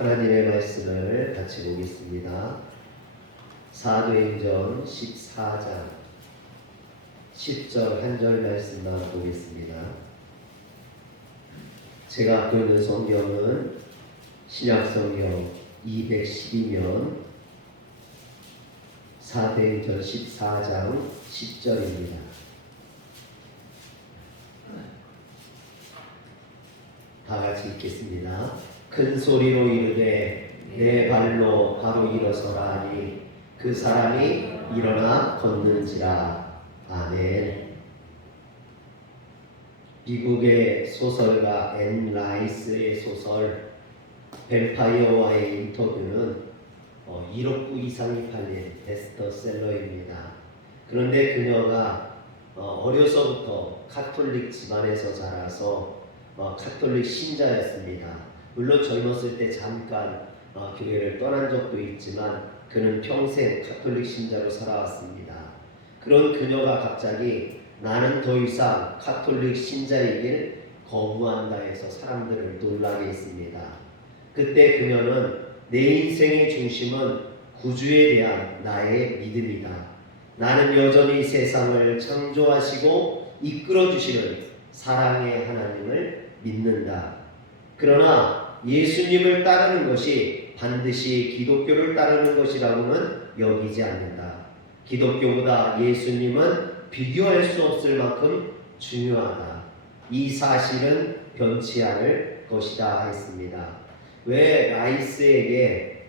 하나님의 말씀을 같이 보겠습니다. 사도행전 14장 10절 한 절 말씀만 보겠습니다. 제가 갖고 있는 성경은 신약성경 212면 사도행전 14장 10절입니다. 다 같이 읽겠습니다. 큰 소리로 이르되 내 발로 바로 일어서라 하니 그 사람이 일어나 걷는지라. 아멘. 미국의 소설가 앤 라이스의 소설 뱀파이어와의 인터뷰는 1억 부 이상이 팔린 베스트셀러입니다. 그런데 그녀가 어려서부터 카톨릭 집안에서 자라서 카톨릭 신자였습니다. 물론 젊었을 때 잠깐 교회를 떠난 적도 있지만 그는 평생 카톨릭 신자로 살아왔습니다. 그런 그녀가 갑자기 나는 더 이상 카톨릭 신자이길 거부한다 해서 사람들을 놀라게 했습니다. 그때 그녀는 내 인생의 중심은 구주에 대한 나의 믿음이다. 나는 여전히 세상을 창조하시고 이끌어주시는 사랑의 하나님을 믿는다. 그러나 예수님을 따르는 것이 반드시 기독교를 따르는 것이라고는 여기지 않는다. 기독교보다 예수님은 비교할 수 없을 만큼 중요하다. 이 사실은 변치 않을 것이다 했습니다. 왜 라이스에게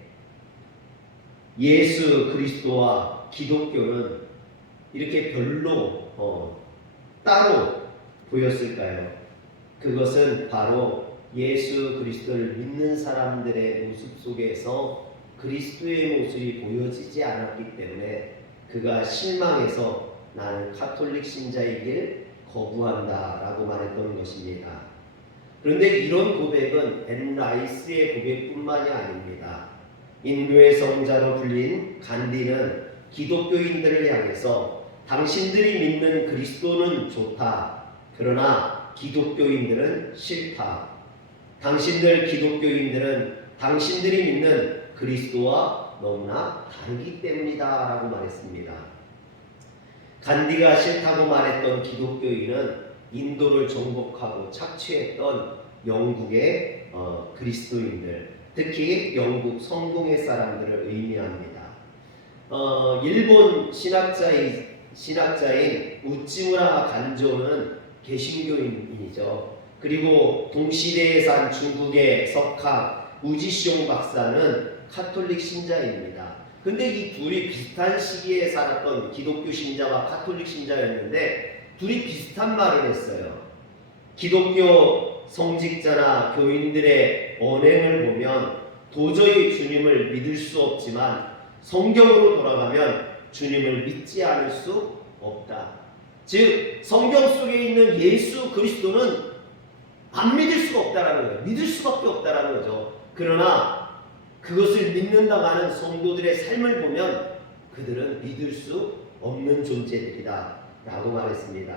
예수 그리스도와 기독교는 이렇게 별로 따로 보였을까요? 그것은 바로 예수 그리스도를 믿는 사람들의 모습 속에서 그리스도의 모습이 보여지지 않았기 때문에 그가 실망해서 나는 카톨릭 신자이길 거부한다 라고 말했던 것입니다. 그런데 이런 고백은 앤 라이스의 고백뿐만이 아닙니다. 인도의 성자로 불린 간디는 기독교인들을 향해서 당신들이 믿는 그리스도는 좋다. 그러나 기독교인들은 싫다. 당신들 기독교인들은 당신들이 믿는 그리스도와 너무나 다르기 때문이다 라고 말했습니다. 간디가 싫다고 말했던 기독교인은 인도를 정복하고 착취했던 영국의 그리스도인들, 특히 영국 성공회 사람들을 의미합니다. 일본 신학자인 우찌무라 간조는 개신교인이죠. 그리고 동시대에 산 중국의 석학 우지숑 박사는 카톨릭 신자입니다. 근데 이 둘이 비슷한 시기에 살았던 기독교 신자와 카톨릭 신자였는데 둘이 비슷한 말을 했어요. 기독교 성직자나 교인들의 언행을 보면 도저히 주님을 믿을 수 없지만 성경으로 돌아가면 주님을 믿지 않을 수 없다. 즉 성경 속에 있는 예수 그리스도는 안 믿을 수가 없다라는 거예요. 믿을 수밖에 없다라는 거죠. 그러나 그것을 믿는다고 하는 성도들의 삶을 보면 그들은 믿을 수 없는 존재들이다 라고 말했습니다.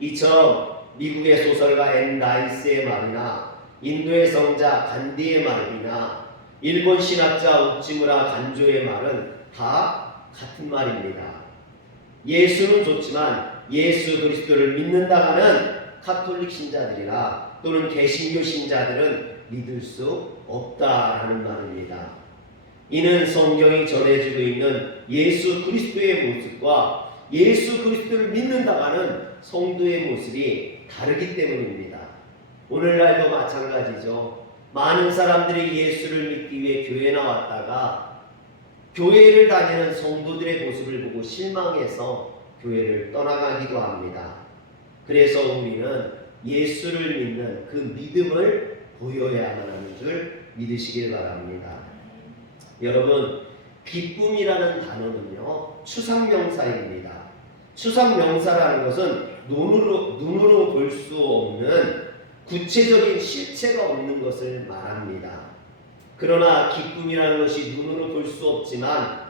이처럼 미국의 소설가 앤 라이스의 말이나 인도의 성자 간디의 말이나 일본 신학자 우찌무라 간조의 말은 다 같은 말입니다. 예수는 좋지만 예수 그리스도를 믿는다고 하는 카톨릭 신자들이나 또는 개신교 신자들은 믿을 수 없다라는 말입니다. 이는 성경이 전해주고 있는 예수 그리스도의 모습과 예수 그리스도를 믿는다고 하는 성도의 모습이 다르기 때문입니다. 오늘날도 마찬가지죠. 많은 사람들이 예수를 믿기 위해 교회에 나왔다가 교회를 다니는 성도들의 모습을 보고 실망해서 교회를 떠나가기도 합니다. 그래서 우리는 예수를 믿는 그 믿음을 보여야만 하는 줄 믿으시길 바랍니다. 여러분, 기쁨이라는 단어는요, 추상명사입니다. 추상명사라는 것은 눈으로 볼 수 없는 구체적인 실체가 없는 것을 말합니다. 그러나 기쁨이라는 것이 눈으로 볼 수 없지만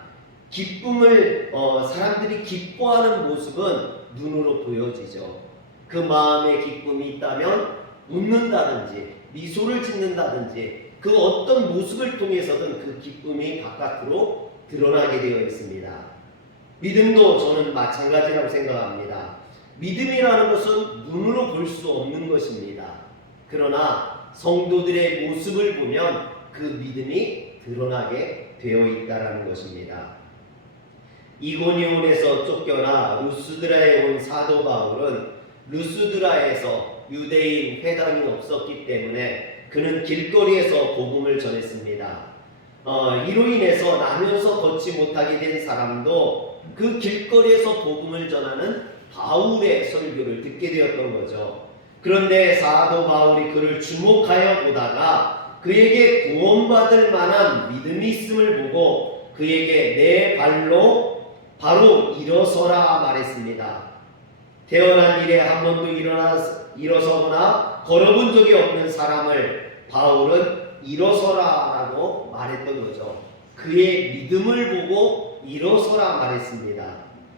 기쁨을 사람들이 기뻐하는 모습은 눈으로 보여지죠. 그 마음에 기쁨이 있다면 웃는다든지 미소를 짓는다든지 그 어떤 모습을 통해서든 그 기쁨이 바깥으로 드러나게 되어 있습니다. 믿음도 저는 마찬가지라고 생각합니다. 믿음이라는 것은 눈으로 볼 수 없는 것입니다. 그러나 성도들의 모습을 보면 그 믿음이 드러나게 되어 있다는 것입니다. 이고니온에서 쫓겨나 루스드라에 온 사도 바울은 루스드라에서 유대인 회당이 없었기 때문에 그는 길거리에서 복음을 전했습니다. 이로 인해서 나면서 걷지 못하게 된 사람도 그 길거리에서 복음을 전하는 바울의 설교를 듣게 되었던 거죠. 그런데 사도 바울이 그를 주목하여 보다가 그에게 구원받을 만한 믿음이 있음을 보고 그에게 내 발로 바로 일어서라 말했습니다. 태어난 이래 한 번도 일어서거나 걸어본 적이 없는 사람을 바울은 일어서라라고 말했던 거죠. 그의 믿음을 보고 일어서라 말했습니다.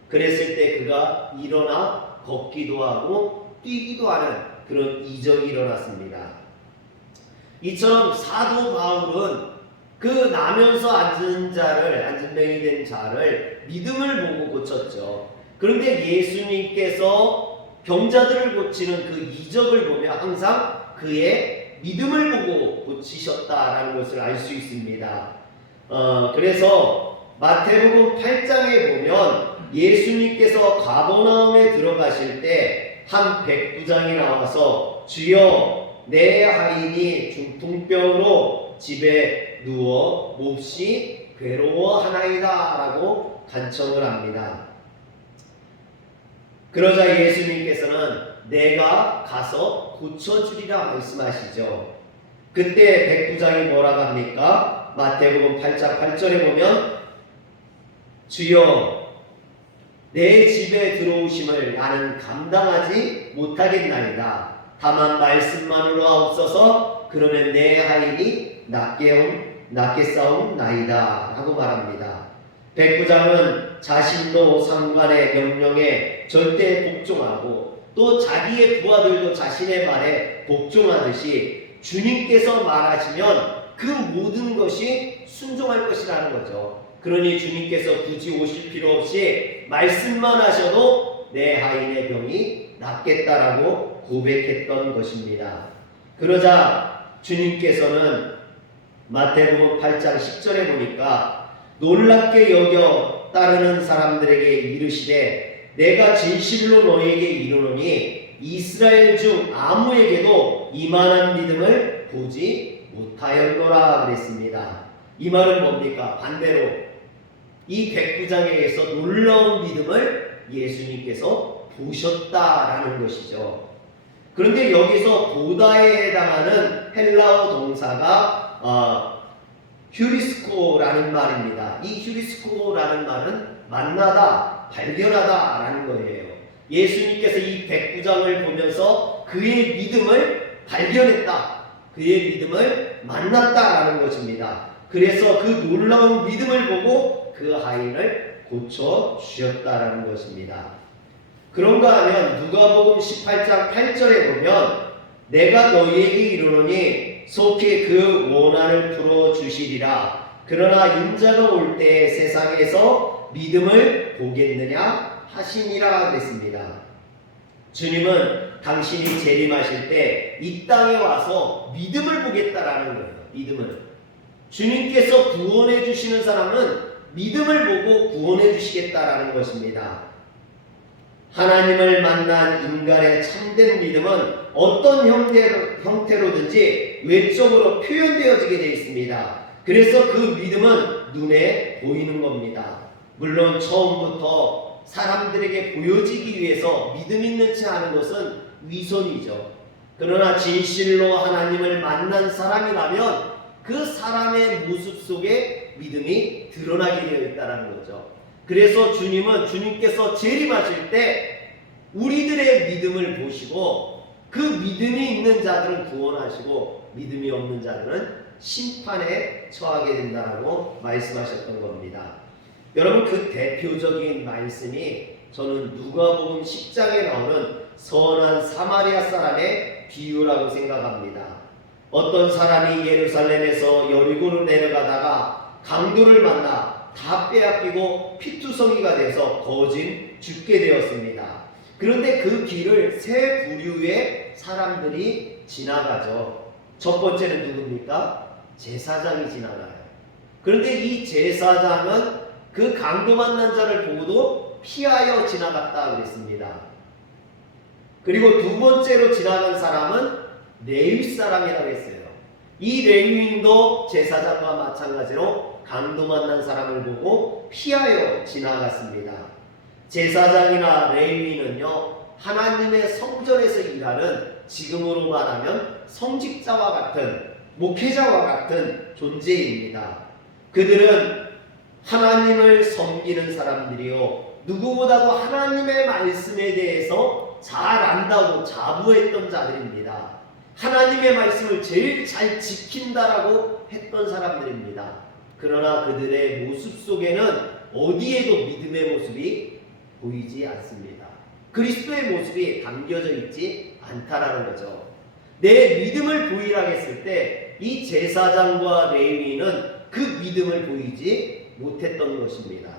그랬을 때 그가 일어나 걷기도 하고 뛰기도 하는 그런 이적이 일어났습니다. 이처럼 사도 바울은 그 나면서 안전뱅이 된 자를 믿음을 보고 고쳤죠. 그런데 예수님께서 병자들을 고치는 그 이적을 보면 항상 그의 믿음을 보고 고치셨다라는 것을 알 수 있습니다. 그래서 마태복음 8장에 보면 예수님께서 가버나움에 들어가실 때 한 백부장이 나와서 주여 내 하인이 중풍병으로 집에 누워 몹시 괴로워하나이다 라고 간청을 합니다. 그러자 예수님께서는 내가 가서 고쳐주리라 말씀하시죠. 그때 백부장이 뭐라고 합니까? 마태복음 8장 8절에 보면 주여 내 집에 들어오심을 나는 감당하지 못하겠나이다. 다만 말씀만으로 하옵소서. 그러면 내 하인이 낫게 싸움나이다 라고 말합니다. 백부장은 자신도 상관의 명령에 절대 복종하고 또 자기의 부하들도 자신의 말에 복종하듯이 주님께서 말하시면 그 모든 것이 순종할 것이라는 거죠. 그러니 주님께서 굳이 오실 필요 없이 말씀만 하셔도 내 하인의 병이 낫겠다라고 고백했던 것입니다. 그러자 주님께서는 마태복음 8장 10절에 보니까 놀랍게 여겨 따르는 사람들에게 이르시되 내가 진실로 너희에게 이르노니 이스라엘 중 아무에게도 이만한 믿음을 보지 못하였노라 그랬습니다. 이 말은 뭡니까? 반대로 이 백부장에게서 놀라운 믿음을 예수님께서 보셨다라는 것이죠. 그런데 여기서 보다에 해당하는 헬라어 동사가 휴리스코라는 말입니다. 이 휴리스코라는 말은 만나다, 발견하다 라는 거예요. 예수님께서 이 백부장을 보면서 그의 믿음을 발견했다, 그의 믿음을 만났다라는 것입니다. 그래서 그 놀라운 믿음을 보고 그 하인을 고쳐주셨다라는 것입니다. 그런가 하면 누가복음 18장 8절에 보면 내가 너희에게 이르노니 속히 그 원한을 풀어주시리라. 그러나 인자가 올 때 세상에서 믿음을 보겠느냐 하시니라 그랬습니다. 주님은 당신이 재림하실 때 이 땅에 와서 믿음을 보겠다라는 거예요. 믿음을. 주님께서 구원해 주시는 사람은 믿음을 보고 구원해 주시겠다라는 것입니다. 하나님을 만난 인간의 참된 믿음은 어떤 형태로든지 외적으로 표현되어지게 되어 있습니다. 그래서 그 믿음은 눈에 보이는 겁니다. 물론 처음부터 사람들에게 보여지기 위해서 믿음 있는 체 하는 것은 위선이죠. 그러나 진실로 하나님을 만난 사람이라면 그 사람의 모습 속에 믿음이 드러나게 되어 있다는 거죠. 그래서 주님께서 재림하실 때 우리들의 믿음을 보시고 그 믿음이 있는 자들은 구원하시고 믿음이 없는 자들은 심판에 처하게 된다고 말씀하셨던 겁니다. 여러분, 그 대표적인 말씀이 저는 누가복음 10장에 나오는 선한 사마리아 사람의 비유라고 생각합니다. 어떤 사람이 예루살렘에서 여리고로 내려가다가 강도를 만나 다 빼앗기고 피투성이가 돼서 거진 죽게 되었습니다. 그런데 그 길을 세 부류의 사람들이 지나가죠. 첫 번째는 누굽니까? 제사장이 지나가요. 그런데 이 제사장은 그 강도 만난 자를 보고도 피하여 지나갔다 그랬습니다. 그리고 두 번째로 지나간 사람은 레위 사람이라고 했어요. 이 레위인도 제사장과 마찬가지로 강도 만난 사람을 보고 피하여 지나갔습니다. 제사장이나 레위인은요, 하나님의 성전에서 일하는, 지금으로 말하면 성직자와 같은, 목회자와 같은 존재입니다. 그들은 하나님을 섬기는 사람들이요, 누구보다도 하나님의 말씀에 대해서 잘 안다고 자부했던 자들입니다. 하나님의 말씀을 제일 잘 지킨다라고 했던 사람들입니다. 그러나 그들의 모습 속에는 어디에도 믿음의 모습이 보이지 않습니다. 그리스도의 모습이 담겨져 있지 않다라는 거죠. 내 믿음을 보이라 했을 때 이 제사장과 레위인은 그 믿음을 보이지 못했던 것입니다.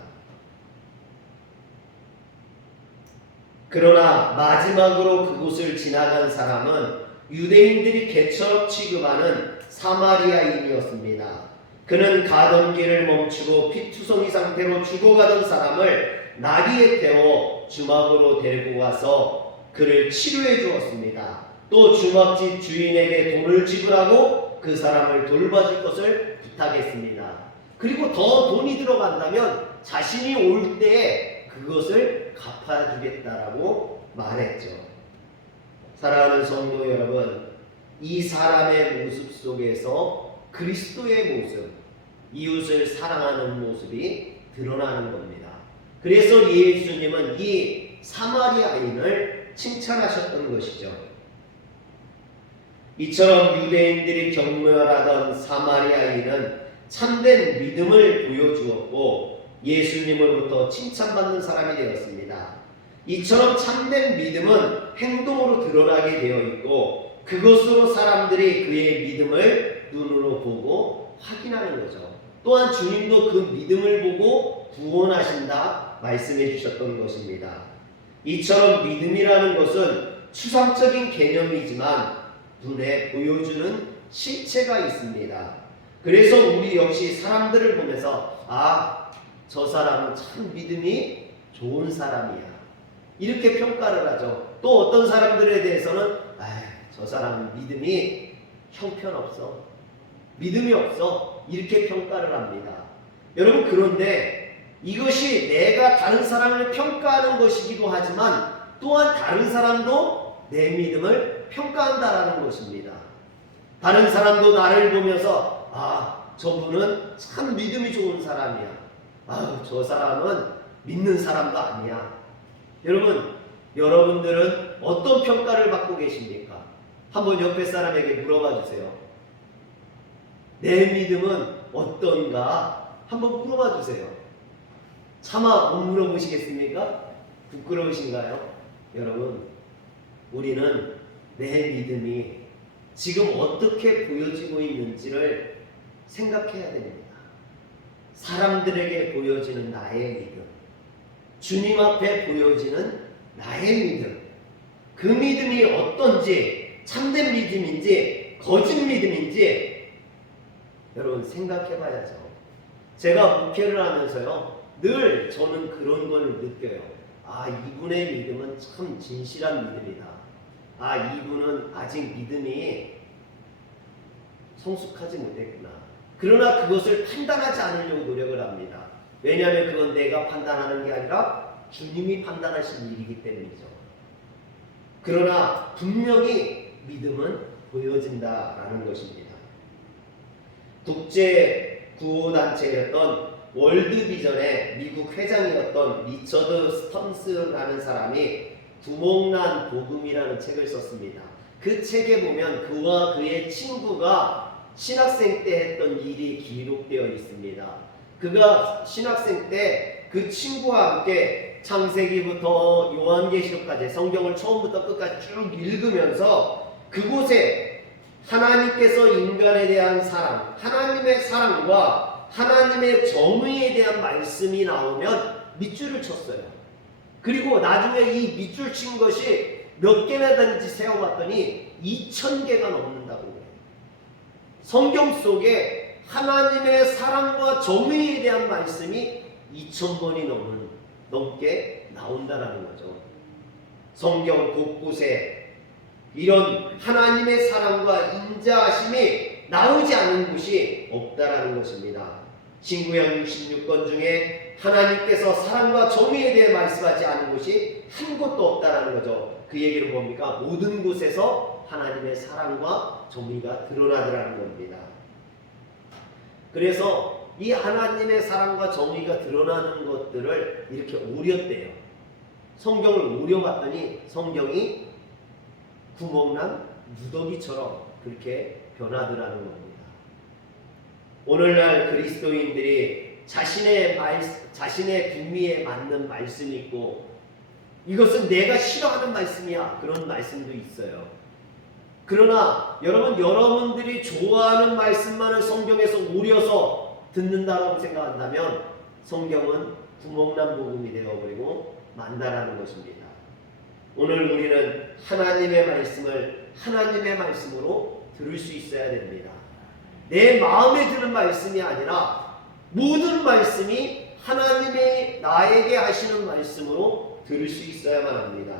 그러나 마지막으로 그곳을 지나간 사람은 유대인들이 개처럼 취급하는 사마리아인이었습니다. 그는 가던 길을 멈추고 피투성이 상태로 죽어가던 사람을 나귀에 태워 주막으로 데리고 가서 그를 치료해 주었습니다. 또 주막집 주인에게 돈을 지불하고 그 사람을 돌봐줄 것을 부탁했습니다. 그리고 더 돈이 들어간다면 자신이 올 때에 그것을 갚아주겠다라고 말했죠. 사랑하는 성도 여러분, 이 사람의 모습 속에서 그리스도의 모습, 이웃을 사랑하는 모습이 드러나는 겁니다. 그래서 예수님은 이 사마리아인을 칭찬하셨던 것이죠. 이처럼 유대인들이 경멸하던 사마리아인은 참된 믿음을 보여주었고 예수님으로부터 칭찬받는 사람이 되었습니다. 이처럼 참된 믿음은 행동으로 드러나게 되어 있고 그것으로 사람들이 그의 믿음을 눈으로 보고 확인하는 거죠. 또한 주님도 그 믿음을 보고 구원하신다 말씀해 주셨던 것입니다. 이처럼 믿음이라는 것은 추상적인 개념이지만 눈에 보여주는 실체가 있습니다. 그래서 우리 역시 사람들을 보면서 저 사람은 참 믿음이 좋은 사람이야, 이렇게 평가를 하죠. 또 어떤 사람들에 대해서는 저 사람은 믿음이 형편없어, 믿음이 없어, 이렇게 평가를 합니다. 여러분, 그런데 이것이 내가 다른 사람을 평가하는 것이기도 하지만 또한 다른 사람도 내 믿음을 평가한다라는 것입니다. 다른 사람도 나를 보면서 저분은 참 믿음이 좋은 사람이야, 저 사람은 믿는 사람도 아니야. 여러분, 여러분들은 어떤 평가를 받고 계십니까? 한번 옆에 사람에게 물어봐 주세요. 내 믿음은 어떤가? 한번 물어봐 주세요. 차마 못 물어보시겠습니까? 부끄러우신가요? 여러분, 우리는 내 믿음이 지금 어떻게 보여지고 있는지를 생각해야 됩니다. 사람들에게 보여지는 나의 믿음, 주님 앞에 보여지는 나의 믿음, 그 믿음이 어떤지, 참된 믿음인지 거짓 믿음인지 여러분 생각해 봐야죠. 제가 목회를 하면서요, 늘 저는 그런 걸 느껴요. 이분의 믿음은 참 진실한 믿음이다. 이분은 아직 믿음이 성숙하지 못했구나. 그러나 그것을 판단하지 않으려고 노력을 합니다. 왜냐하면 그건 내가 판단하는 게 아니라 주님이 판단하신 일이기 때문이죠. 그러나 분명히 믿음은 보여진다라는 것입니다. 국제 구호단체였던 월드비전의 미국 회장이었던 리처드 스턴스라는 사람이 구멍난 복음이라는 책을 썼습니다. 그 책에 보면 그와 그의 친구가 신학생 때 했던 일이 기록되어 있습니다. 그가 신학생 때 그 친구와 함께 창세기부터 요한계시록까지 성경을 처음부터 끝까지 쭉 읽으면서 그곳에 하나님께서 인간에 대한 사랑, 하나님의 사랑과 하나님의 정의에 대한 말씀이 나오면 밑줄을 쳤어요. 그리고 나중에 이 밑줄 친 것이 몇 개나 되는지 세어봤더니 2000개가 넘는다고 해요. 성경 속에 하나님의 사랑과 정의에 대한 말씀이 2000번이 넘게 나온다라는 거죠. 성경 곳곳에 이런 하나님의 사랑과 인자하심이 나오지 않은 곳이 없다라는 것입니다. 신구약 66권 중에 하나님께서 사랑과 정의에 대해 말씀하지 않은 곳이 한 곳도 없다라는 거죠. 그 얘기는 뭡니까? 모든 곳에서 하나님의 사랑과 정의가 드러나더라는 겁니다. 그래서 이 하나님의 사랑과 정의가 드러나는 것들을 이렇게 오렸대요. 성경을 오려봤더니 성경이 구멍난 무더기처럼 그렇게 변하더라는 겁니다. 오늘날 그리스도인들이 자신의 구미에 맞는 말씀이 있고 이것은 내가 싫어하는 말씀이야 그런 말씀도 있어요. 그러나 여러분들이 좋아하는 말씀만을 성경에서 오려서 듣는다라고 생각한다면 성경은 구멍난 복음이 되어버리고 만다라는 것입니다. 오늘 우리는 하나님의 말씀을 하나님의 말씀으로 들을 수 있어야 됩니다. 내 마음에 드는 말씀이 아니라 모든 말씀이 하나님의 나에게 하시는 말씀으로 들을 수 있어야만 합니다.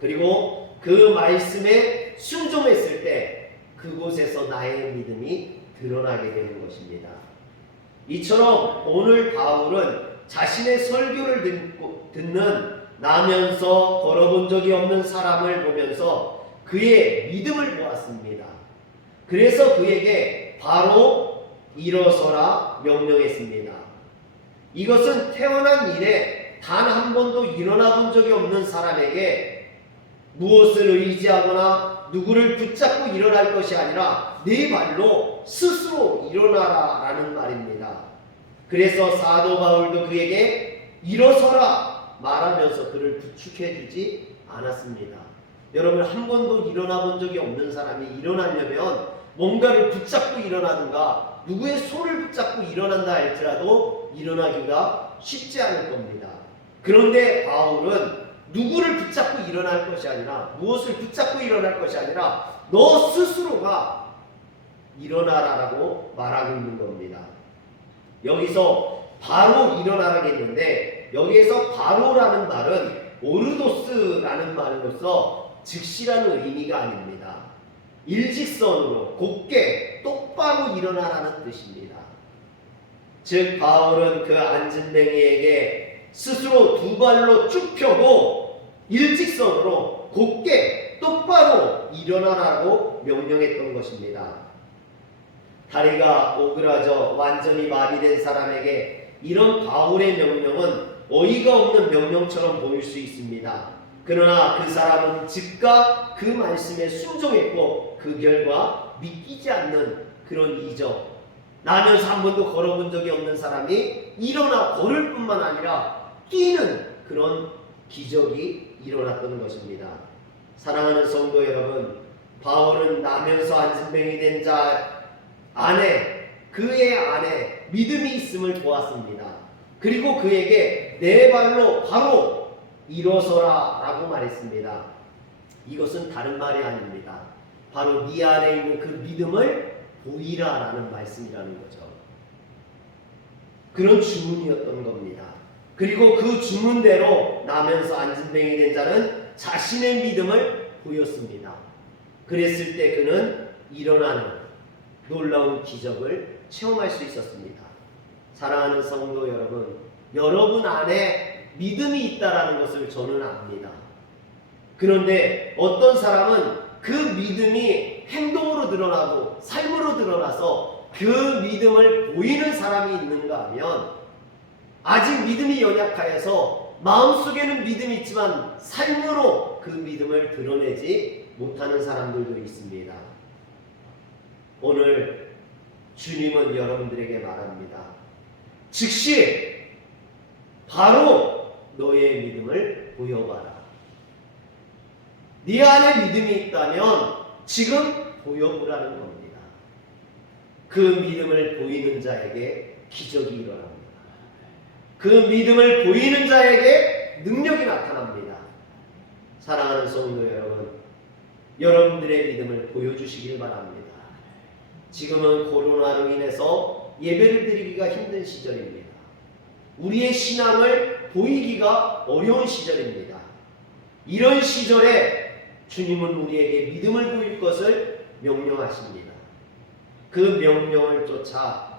그리고 그 말씀에 순종했을 때 그곳에서 나의 믿음이 드러나게 되는 것입니다. 이처럼 오늘 바울은 자신의 설교를 듣는 나면서 걸어본 적이 없는 사람을 보면서 그의 믿음을 보았습니다. 그래서 그에게 바로 일어서라 명령했습니다. 이것은 태어난 이래 단 한 번도 일어나 본 적이 없는 사람에게 무엇을 의지하거나 누구를 붙잡고 일어날 것이 아니라 네 발로 스스로 일어나라 라는 말입니다. 그래서 사도 바울도 그에게 일어서라 말하면서 그를 부축해 주지 않았습니다. 여러분, 한 번도 일어나 본 적이 없는 사람이 일어나려면 뭔가를 붙잡고 일어나든가 누구의 손을 붙잡고 일어난다 할지라도 일어나기가 쉽지 않을 겁니다. 그런데 바울은 누구를 붙잡고 일어날 것이 아니라 무엇을 붙잡고 일어날 것이 아니라 너 스스로가 일어나라라고 말하고 있는 겁니다. 여기서 바로 일어나라겠는데 여기에서 바로라는 말은 오르도스라는 말로서 즉시라는 의미가 아닙니다. 일직선으로 곧게 똑바로 일어나라는 뜻입니다. 즉 바울은 그 앉은 뱅이에게 스스로 두 발로 쭉 펴고 일직선으로 곧게 똑바로 일어나라고 명령했던 것입니다. 다리가 오그라져 완전히 마비된 사람에게 이런 바울의 명령은 어이가 없는 명령처럼 보일 수 있습니다. 그러나 그 사람은 즉각 그 말씀에 순종했고 그 결과 믿기지 않는 그런 이적, 나면서 한 번도 걸어본 적이 없는 사람이 일어나 걸을 뿐만 아니라 뛰는 그런 기적이 일어났던 것입니다. 사랑하는 성도 여러분, 바울은 나면서 안진뱅이 된 자 안에, 그의 안에 믿음이 있음을 보았습니다. 그리고 그에게 네 발로 바로 일어서라 라고 말했습니다. 이것은 다른 말이 아닙니다. 바로 네 안에 있는 그 믿음을 보이라 라는 말씀이라는 거죠. 그런 주문이었던 겁니다. 그리고 그 주문대로 나면서 안진뱅이 된 자는 자신의 믿음을 보였습니다. 그랬을 때 그는 일어나는 놀라운 기적을 체험할 수 있었습니다. 사랑하는 성도 여러분, 여러분 안에 믿음이 있다라는 것을 저는 압니다. 그런데 어떤 사람은 그 믿음이 행동으로 드러나고 삶으로 드러나서 그 믿음을 보이는 사람이 있는가 하면 아직 믿음이 연약하여서 마음속에는 믿음이 있지만 삶으로 그 믿음을 드러내지 못하는 사람들도 있습니다. 오늘 주님은 여러분들에게 말합니다. 즉시 바로 너의 믿음을 보여봐라. 네 안에 믿음이 있다면 지금 보여보라는 겁니다. 그 믿음을 보이는 자에게 기적이 일어납니다. 그 믿음을 보이는 자에게 능력이 나타납니다. 사랑하는 성도 여러분, 여러분들의 믿음을 보여주시길 바랍니다. 지금은 코로나로 인해서 예배를 드리기가 힘든 시절입니다. 우리의 신앙을 보이기가 어려운 시절입니다. 이런 시절에 주님은 우리에게 믿음을 보일 것을 명령하십니다. 그 명령을 쫓아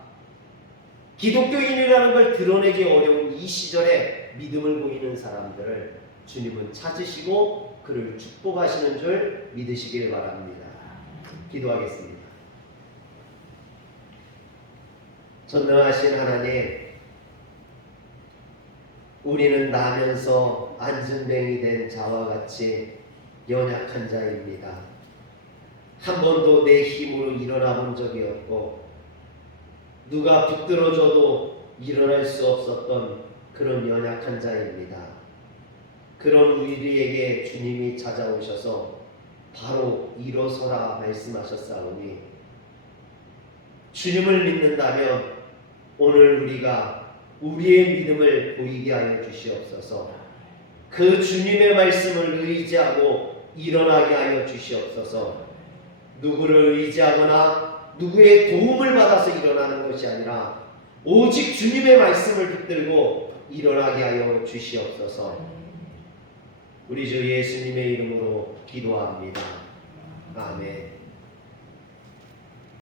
기독교인이라는 걸 드러내기 어려운 이 시절에 믿음을 보이는 사람들을 주님은 찾으시고 그를 축복하시는 줄 믿으시길 바랍니다. 기도하겠습니다. 전능하신 하나님, 우리는 나면서 안진뱅이 된 자와 같이 연약한 자입니다. 한 번도 내 힘으로 일어나 본 적이 없고 누가 붙들어줘도 일어날 수 없었던 그런 연약한 자입니다. 그런 우리에게 주님이 찾아오셔서 바로 일어서라 말씀하셨사오니 주님을 믿는다면 오늘 우리가 우리의 믿음을 보이게 하여 주시옵소서. 그 주님의 말씀을 의지하고 일어나게 하여 주시옵소서. 누구를 의지하거나 누구의 도움을 받아서 일어나는 것이 아니라 오직 주님의 말씀을 붙들고 일어나게 하여 주시옵소서. 우리 주 예수님의 이름으로 기도합니다. 아멘.